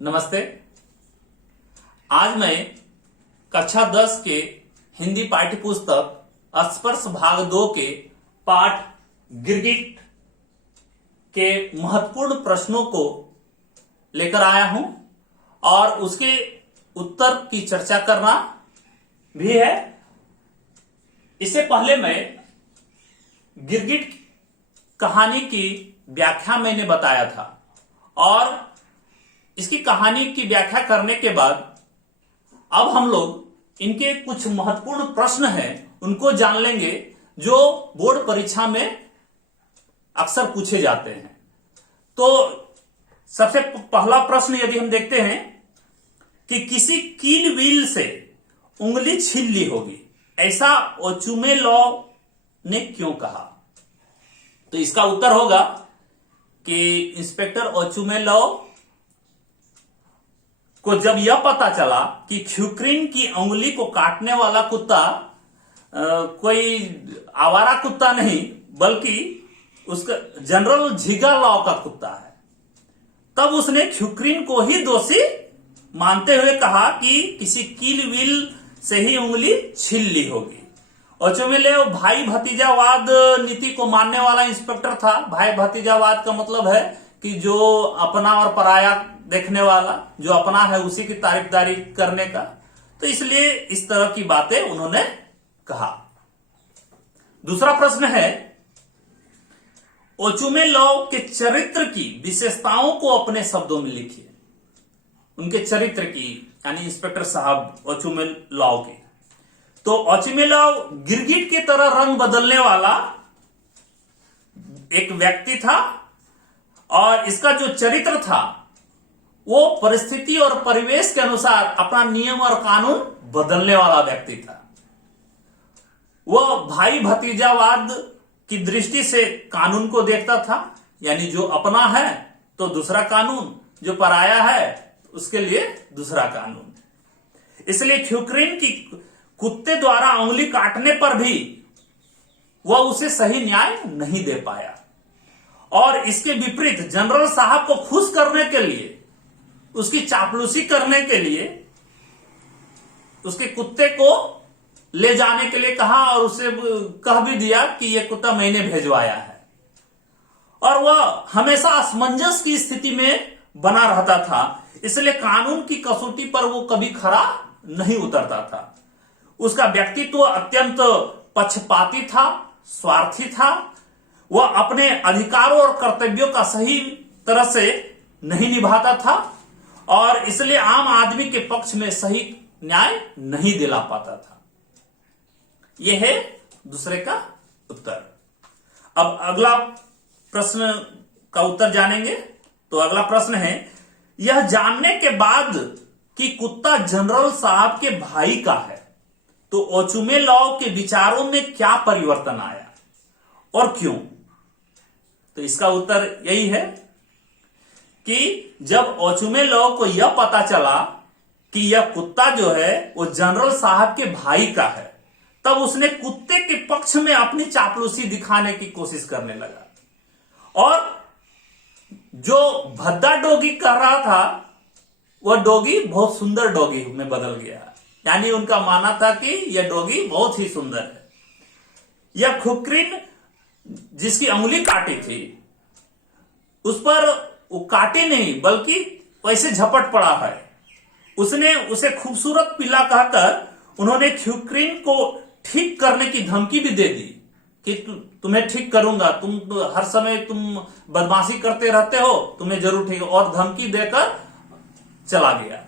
नमस्ते। आज मैं कक्षा 10 के हिंदी पाठ्य पुस्तक स्पर्श भाग 2 के पाठ गिरगिट के महत्वपूर्ण प्रश्नों को लेकर आया हूं और उसके उत्तर की चर्चा करना भी है। इससे पहले मैं गिरगिट कहानी की व्याख्या मैंने बताया था और इसकी कहानी की व्याख्या करने के बाद अब हम लोग इनके कुछ महत्वपूर्ण प्रश्न हैं उनको जान लेंगे जो बोर्ड परीक्षा में अक्सर पूछे जाते हैं। तो सबसे पहला प्रश्न यदि हम देखते हैं कि किसी कील व्हील से उंगली छील ली होगी, ऐसा ओचुमेलव ने क्यों कहा? तो इसका उत्तर होगा कि इंस्पेक्टर ओचुमेलव को जब यह पता चला कि ख्युक्रिन की उंगली को काटने वाला कुत्ता कोई आवारा कुत्ता नहीं बल्कि उसका जनरल झिगालॉ का कुत्ता है, तब उसने ख्युक्रिन को ही दोषी मानते हुए कहा कि किसी कील व्हील से ही उंगली छील ली होगी। ओचुमेलव भाई भतीजावाद नीति को मानने वाला इंस्पेक्टर था। भाई भतीजावाद का मतलब है कि जो अपना और पराया देखने वाला, जो अपना है उसी की तारीफदारी करने का। तो इसलिए इस तरह की बातें उन्होंने कहा। दूसरा प्रश्न है, ओचुमेलव के चरित्र की विशेषताओं को अपने शब्दों में लिखिए। उनके चरित्र की यानी इंस्पेक्टर साहब ओचुमेलव के। तो ओचुमेलव गिरगिट की तरह रंग बदलने वाला एक व्यक्ति था और इसका जो चरित्र था वो परिस्थिति और परिवेश के अनुसार अपना नियम और कानून बदलने वाला व्यक्ति था। वह भाई भतीजावाद की दृष्टि से कानून को देखता था, यानी जो अपना है तो दूसरा कानून, जो पराया है उसके लिए दूसरा कानून। इसलिए ख्युक्रिन की कुत्ते द्वारा उंगली काटने पर भी वह उसे सही न्याय नहीं दे पाया और इसके विपरीत जनरल साहब को खुश करने के लिए, उसकी चापलूसी करने के लिए उसके कुत्ते को ले जाने के लिए कहा और उसे कह भी दिया कि यह कुत्ता मैंने भेजवाया है। और वह हमेशा असमंजस की स्थिति में बना रहता था, इसलिए कानून की कसौटी पर वो कभी खरा नहीं उतरता था। उसका व्यक्तित्व अत्यंत पक्षपाती था, स्वार्थी था। वह अपने अधिकारों और कर्तव्यों का सही तरह से नहीं निभाता था और इसलिए आम आदमी के पक्ष में सही न्याय नहीं दिला पाता था। यह है दूसरे का उत्तर। अब अगला प्रश्न का उत्तर जानेंगे। तो अगला प्रश्न है, यह जानने के बाद कि कुत्ता जनरल साहब के भाई का है तो ओचुमेलव के विचारों में क्या परिवर्तन आया और क्यों? तो इसका उत्तर यही है कि जब ओचुमेलव को यह पता चला कि यह कुत्ता जो है वो जनरल साहब के भाई का है, तब उसने कुत्ते के पक्ष में अपनी चापलूसी दिखाने की कोशिश करने लगा और जो भद्दा डॉगी कर रहा था वह डॉगी बहुत सुंदर डॉगी में बदल गया। यानी उनका मानना था कि यह डॉगी बहुत ही सुंदर है। यह ख्युक्रिन जिसकी उंगली काटी थी उस पर वो काटे नहीं बल्कि वैसे झपट पड़ा है। उसने उसे खूबसूरत पिल्ला कहकर उन्होंने ख्युक्रिन को ठीक करने की धमकी भी दे दी कि तुम्हें ठीक करूंगा, तुम हर समय तुम बदमाशी करते रहते हो, तुम्हें जरूर ठीक, और धमकी देकर चला गया।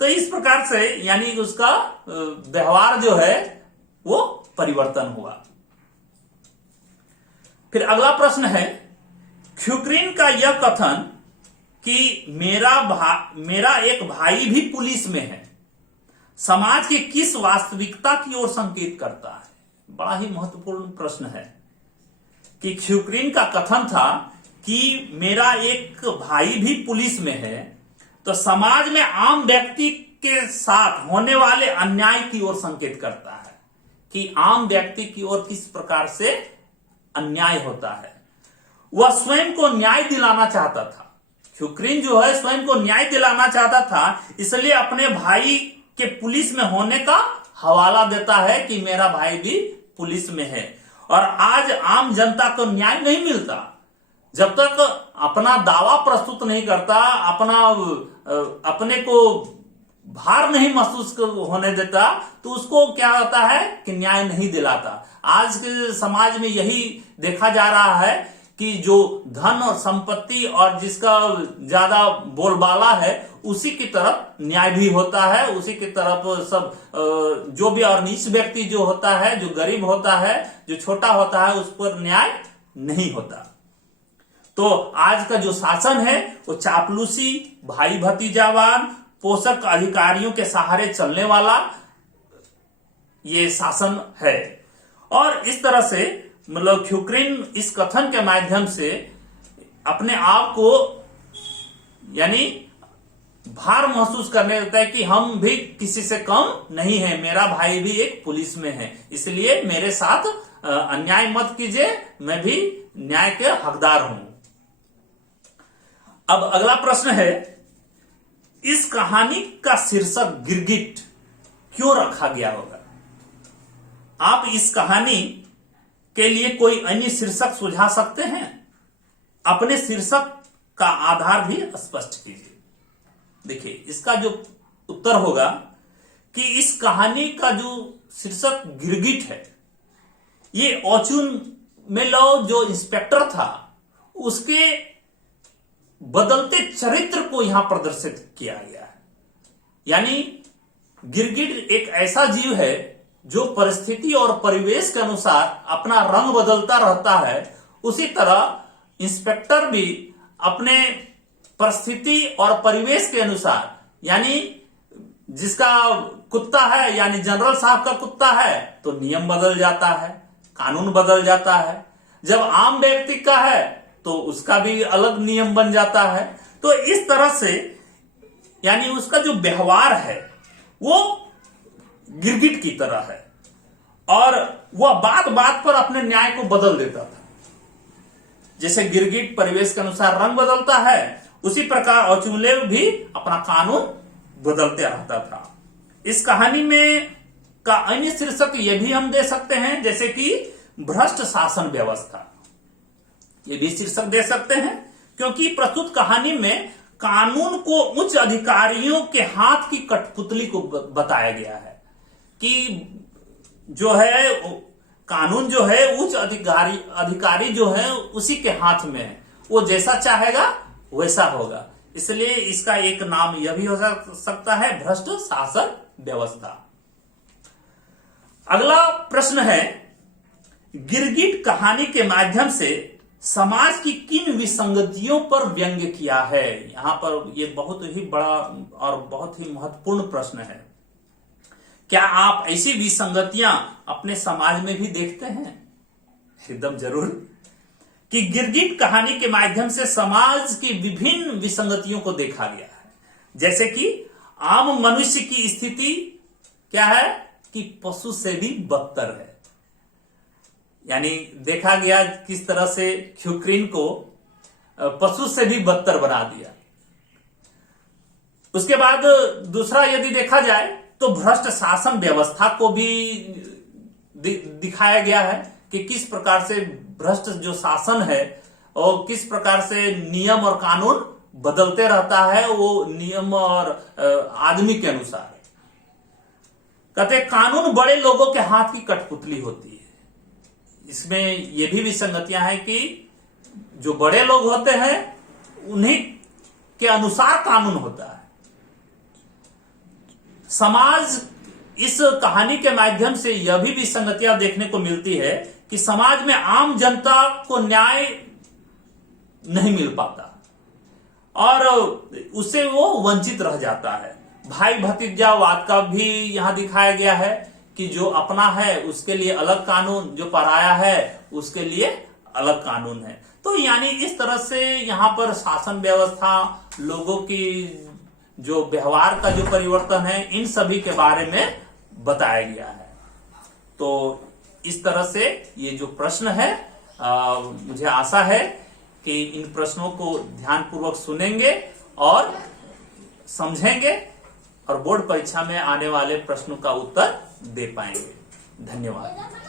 तो इस प्रकार से यानी उसका व्यवहार जो है वो परिवर्तन हुआ। फिर अगला प्रश्न है, ख्युक्रिन का यह कथन कि मेरा एक भाई भी पुलिस में है समाज की किस वास्तविकता की ओर संकेत करता है? बड़ा ही महत्वपूर्ण प्रश्न है कि ख्युक्रिन का कथन था कि मेरा एक भाई भी पुलिस में है, तो समाज में आम व्यक्ति के साथ होने वाले अन्याय की ओर संकेत करता है कि आम व्यक्ति की ओर किस प्रकार से अन्याय होता है। वह स्वयं को न्याय दिलाना चाहता था ख्युक्रिन जो है स्वयं को न्याय दिलाना चाहता था, इसलिए अपने भाई के पुलिस में होने का हवाला देता है कि मेरा भाई भी पुलिस में है। और आज आम जनता को न्याय नहीं मिलता जब तक अपना दावा प्रस्तुत नहीं करता, अपने को भार नहीं महसूस होने देता, तो उसको क्या होता है कि न्याय नहीं दिलाता। आज के समाज में यही देखा जा रहा है कि जो धन और संपत्ति और जिसका ज्यादा बोलबाला है उसी की तरफ न्याय भी होता है, उसी की तरफ सब जो भी और नीच व्यक्ति जो होता है, जो गरीब होता है, जो छोटा होता है, उस पर न्याय नहीं होता। तो आज का जो शासन है वो चापलूसी, भाई भतीजावाद, पोषक अधिकारियों के सहारे चलने वाला ये शासन है। और इस तरह से मतलब ख्युक्रिन इस कथन के माध्यम से अपने आप को यानी भार महसूस करने देता है कि हम भी किसी से कम नहीं है, मेरा भाई भी एक पुलिस में है, इसलिए मेरे साथ अन्याय मत कीजिए, मैं भी न्याय के हकदार हूं। अब अगला प्रश्न है, इस कहानी का शीर्षक गिरगिट क्यों रखा गया होगा? आप इस कहानी के लिए कोई अन्य शीर्षक सुझा सकते हैं? अपने शीर्षक का आधार भी स्पष्ट कीजिए। देखिए, इसका जो उत्तर होगा कि इस कहानी का जो शीर्षक गिरगिट है, ये ओचुन मेलो जो इंस्पेक्टर था उसके बदलते चरित्र को यहां प्रदर्शित किया गया है। यानी गिरगिट एक ऐसा जीव है जो परिस्थिति और परिवेश के अनुसार अपना रंग बदलता रहता है, उसी तरह इंस्पेक्टर भी अपने परिस्थिति और परिवेश के अनुसार, यानी जिसका कुत्ता है, यानी जनरल साहब का कुत्ता है तो नियम बदल जाता है, कानून बदल जाता है। जब आम व्यक्ति का है तो उसका भी अलग नियम बन जाता है। तो इस तरह से यानी उसका जो व्यवहार है वो गिरगिट की तरह है और वह बात बात पर अपने न्याय को बदल देता था। जैसे गिरगिट परिवेश के अनुसार रंग बदलता है, उसी प्रकार ओचुनले भी अपना कानून बदलते रहता था। इस कहानी में का अन्य शीर्षक यह भी हम दे सकते हैं, जैसे कि भ्रष्ट शासन व्यवस्था, ये भी शीर्षक दे सकते हैं, क्योंकि प्रस्तुत कहानी में कानून को उच्च अधिकारियों के हाथ की कठपुतली को बताया गया है कि जो है कानून जो है उच्च अधिकारी जो है उसी के हाथ में है, वो जैसा चाहेगा वैसा होगा। इसलिए इसका एक नाम यह भी हो सकता है भ्रष्ट शासन व्यवस्था। अगला प्रश्न है, गिरगिट कहानी के माध्यम से समाज की किन विसंगतियों पर व्यंग्य किया है? यहां पर यह बहुत ही बड़ा और बहुत ही महत्वपूर्ण प्रश्न है। क्या आप ऐसी विसंगतियां अपने समाज में भी देखते हैं? एकदम जरूर। कि गिरगिट कहानी के माध्यम से समाज की विभिन्न विसंगतियों को देखा गया है। जैसे कि आम मनुष्य की स्थिति क्या है कि पशु से भी बदतर है। यानी देखा गया किस तरह से ख्युक्रिन को पशु से भी बदतर बना दिया। उसके बाद दूसरा यदि देखा जाए तो भ्रष्ट शासन व्यवस्था को भी दिखाया गया है कि किस प्रकार से भ्रष्ट जो शासन है और किस प्रकार से नियम और कानून बदलते रहता है, वो नियम और आदमी के अनुसार। कहते कानून बड़े लोगों के हाथ की कठपुतली होती है। इसमें यह भी विसंगतियां हैं कि जो बड़े लोग होते हैं उन्हीं के अनुसार कानून होता है। समाज इस कहानी के माध्यम से यह भी विसंगतियां देखने को मिलती है कि समाज में आम जनता को न्याय नहीं मिल पाता और उससे वो वंचित रह जाता है। भाई भतीजावाद का भी यहां दिखाया गया है कि जो अपना है उसके लिए अलग कानून, जो पराया है उसके लिए अलग कानून है। तो यानी इस तरह से यहां पर शासन व्यवस्था, लोगों की जो व्यवहार का जो परिवर्तन है, इन सभी के बारे में बताया गया है। तो इस तरह से ये जो प्रश्न है मुझे आशा है कि इन प्रश्नों को ध्यानपूर्वक सुनेंगे और समझेंगे और बोर्ड परीक्षा में आने वाले प्रश्नों का उत्तर दे पाएंगे। धन्यवाद।